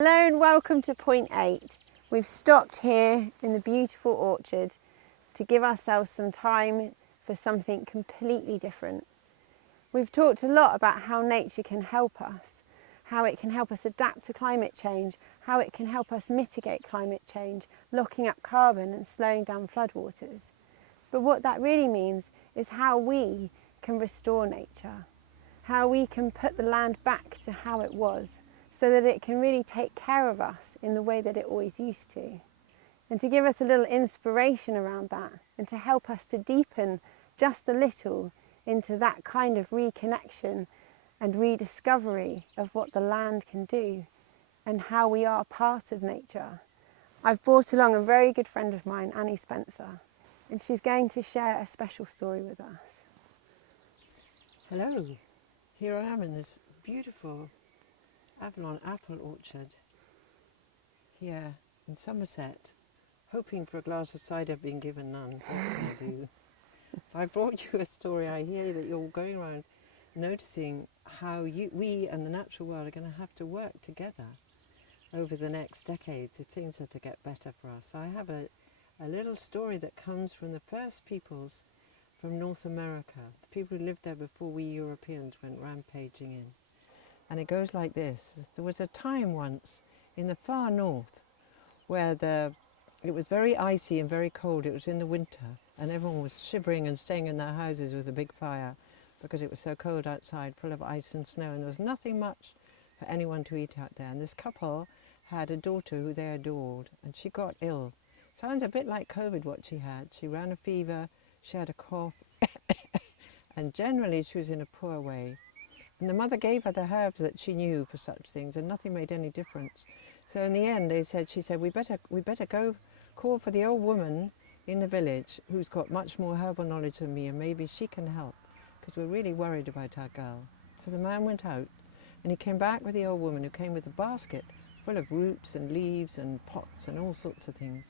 Hello and welcome to point 8. We've stopped here in the beautiful orchard to give ourselves some time for something completely different. We've talked a lot about how nature can help us, how it can help us adapt to climate change, how it can help us mitigate climate change, locking up carbon and slowing down floodwaters. But what that really means is how we can restore nature, how we can put the land back to how it was, so that it can really take care of us in the way that it always used to. And to give us a little inspiration around that, and to help us to deepen just a little into that kind of reconnection and rediscovery of what the land can do and how we are part of nature, I've brought along a very good friend of mine, Annie Spencer, and she's going to share a special story with us. Hello, here I am in this beautiful Avon apple orchard here in Somerset, hoping for a glass of cider, being given none. What can I do? I brought you a story. I hear that you're going around noticing how we and the natural world are going to have to work together over the next decades if things are to get better for us. I have a little story that comes from the first peoples from North America, the people who lived there before we Europeans went rampaging in. And it goes like this. There was a time once in the far north where it was very icy and very cold. It was in the winter and everyone was shivering and staying in their houses with a big fire because it was so cold outside, full of ice and snow, and there was nothing much for anyone to eat out there. And this couple had a daughter who they adored, and she got ill. Sounds a bit like COVID what she had. She ran a fever, she had a cough, and generally she was in a poor way. And the mother gave her the herbs that she knew for such things, and nothing made any difference. So in the end, she said, we better go call for the old woman in the village who's got much more herbal knowledge than me, and maybe she can help, because we're really worried about our girl. So the man went out, and he came back with the old woman, who came with a basket full of roots and leaves and pots and all sorts of things.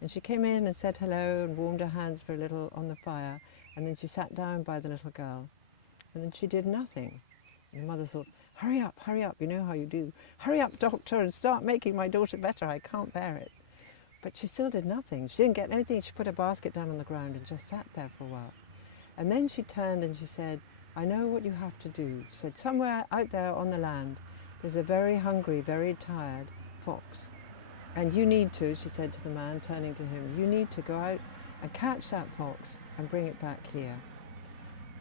And she came in and said hello and warmed her hands for a little on the fire, and then she sat down by the little girl, and then she did nothing. And the mother thought, hurry up, you know how you do. Hurry up, doctor, and start making my daughter better. I can't bear it. But she still did nothing. She didn't get anything. She put her basket down on the ground and just sat there for a while. And then she turned and she said, I know what you have to do. She said, somewhere out there on the land, there's a very hungry, very tired fox. And you need to, she said to the man, turning to him, you need to go out and catch that fox and bring it back here.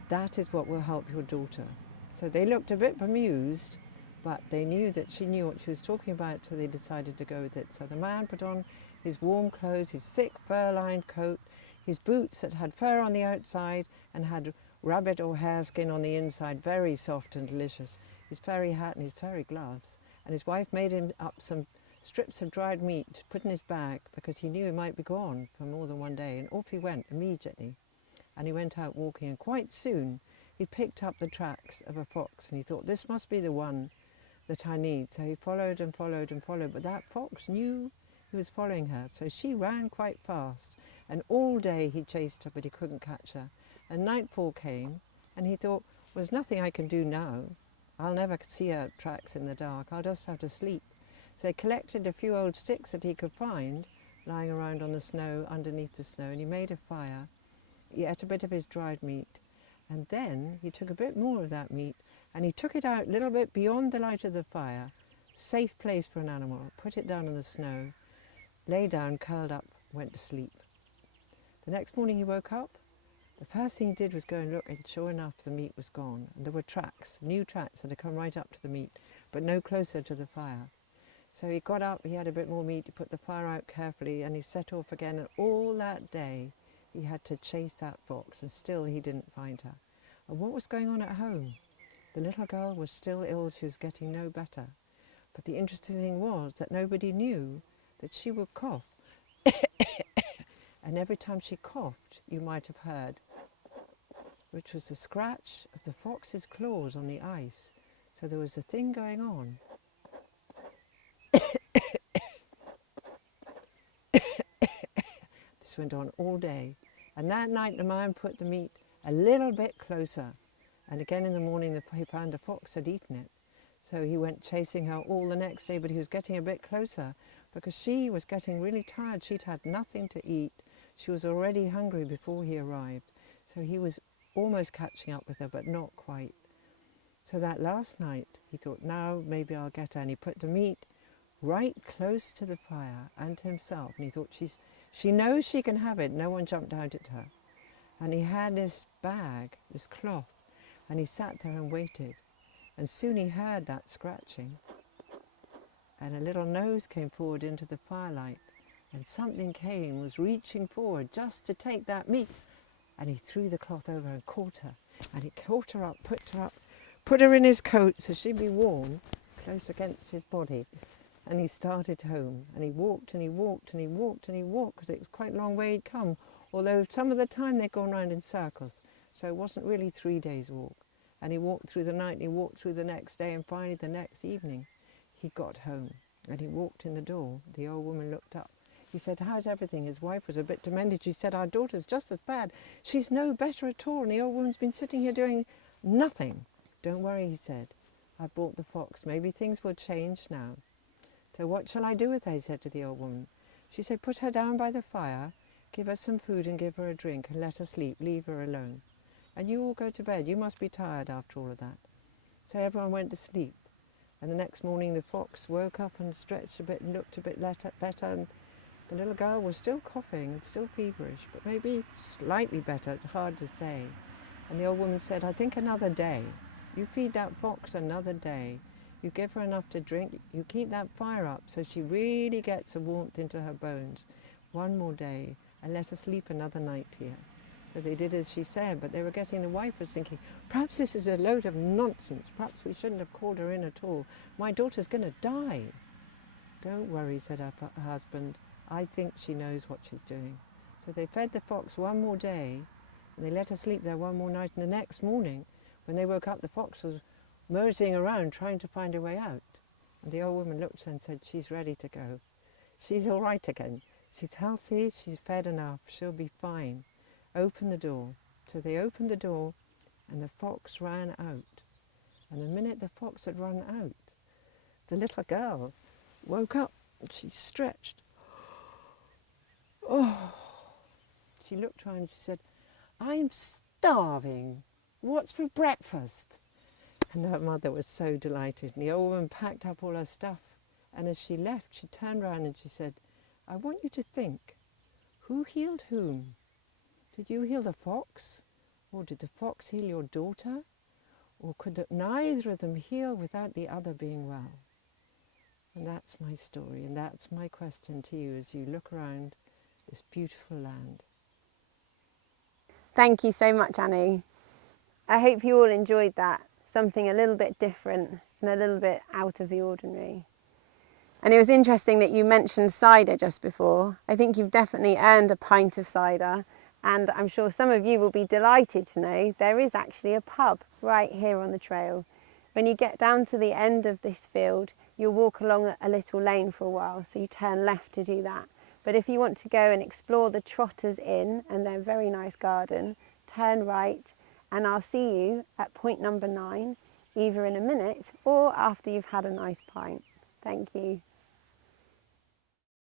That is what will help your daughter. So they looked a bit bemused, but they knew that she knew what she was talking about, so they decided to go with it. So the man put on his warm clothes, his thick fur-lined coat, his boots that had fur on the outside and had rabbit or hare skin on the inside, very soft and delicious, his furry hat and his furry gloves. And his wife made him up some strips of dried meat to put in his bag, because he knew he might be gone for more than one day, and off he went immediately. And he went out walking, and quite soon he picked up the tracks of a fox, and he thought, this must be the one that I need. So he followed and followed and followed, but that fox knew he was following her, so she ran quite fast, and all day he chased her, but he couldn't catch her. And nightfall came, and he thought, well, there's nothing I can do now. I'll never see her tracks in the dark. I'll just have to sleep. So he collected a few old sticks that he could find lying around on the snow, underneath the snow, and he made a fire. He ate a bit of his dried meat, and then he took a bit more of that meat and he took it out a little bit beyond the light of the fire, safe place for an animal, put it down in the snow, lay down, curled up, went to sleep. The next morning he woke up. The first thing he did was go and look, and sure enough the meat was gone, and there were tracks, new tracks that had come right up to the meat, but no closer to the fire. So he got up, he had a bit more meat, he put the fire out carefully, and he set off again, and all that day he had to chase that fox, and still he didn't find her. And what was going on at home? The little girl was still ill, she was getting no better. But the interesting thing was that nobody knew that she would cough. And every time she coughed, you might have heard, which was the scratch of the fox's claws on the ice. So there was a thing going on. This went on all day. And that night the man put the meat a little bit closer. And again in the morning he found the fox had eaten it. So he went chasing her all the next day, but he was getting a bit closer because she was getting really tired. She'd had nothing to eat. She was already hungry before he arrived. So he was almost catching up with her, but not quite. So that last night, he thought, now maybe I'll get her. And he put the meat right close to the fire and to himself. And he thought, she knows she can have it. No one jumped out at her. And he had this bag, this cloth, and he sat there and waited. And soon he heard that scratching. And a little nose came forward into the firelight. And something was reaching forward just to take that meat. And he threw the cloth over and caught her. And he caught her up, put her in his coat so she'd be warm, close against his body. And he started home. And he walked and he walked and he walked and he walked, because it was quite a long way he'd come. Although some of the time they'd gone round in circles. So it wasn't really 3 days' walk. And he walked through the night and he walked through the next day, and finally the next evening he got home. And he walked in the door. The old woman looked up. He said, how's everything? His wife was a bit demented. She said, our daughter's just as bad. She's no better at all. And the old woman's been sitting here doing nothing. Don't worry, he said. I brought the fox. Maybe things will change now. So what shall I do with her? He said to the old woman. She said, put her down by the fire, give her some food and give her a drink and let her sleep. Leave her alone. And you all go to bed. You must be tired after all of that. So everyone went to sleep. And the next morning the fox woke up and stretched a bit and looked a bit better. And the little girl was still coughing and still feverish, but maybe slightly better. It's hard to say. And the old woman said, I think another day. You feed that fox another day. You give her enough to drink. You keep that fire up so she really gets a warmth into her bones. One more day, and let her sleep another night here. So they did as she said, but they were getting, the wife was thinking, perhaps this is a load of nonsense. Perhaps we shouldn't have called her in at all. My daughter's going to die. Don't worry, said her husband. I think she knows what she's doing. So they fed the fox one more day, and they let her sleep there one more night. And the next morning, when they woke up, the fox was moseying around trying to find a way out. And the old woman looked at her and said, she's ready to go. She's all right again. She's healthy, she's fed enough, she'll be fine. Open the door. So they opened the door, and the fox ran out. And the minute the fox had run out, the little girl woke up and she stretched. Oh! She looked around and she said, I'm starving. What's for breakfast? And her mother was so delighted. And the old woman packed up all her stuff. And as she left, she turned round and she said, I want you to think, who healed whom? Did you heal the fox? Or did the fox heal your daughter? Or could neither of them heal without the other being well? And that's my story, and that's my question to you as you look around this beautiful land. Thank you so much, Annie. I hope you all enjoyed that. Something a little bit different and a little bit out of the ordinary. And it was interesting that you mentioned cider just before. I think you've definitely earned a pint of cider, and I'm sure some of you will be delighted to know there is actually a pub right here on the trail. When you get down to the end of this field, you'll walk along a little lane for a while, so you turn left to do that. But if you want to go and explore the Trotters Inn and their very nice garden, turn right, and I'll see you at point number 9, either in a minute or after you've had a nice pint. Thank you.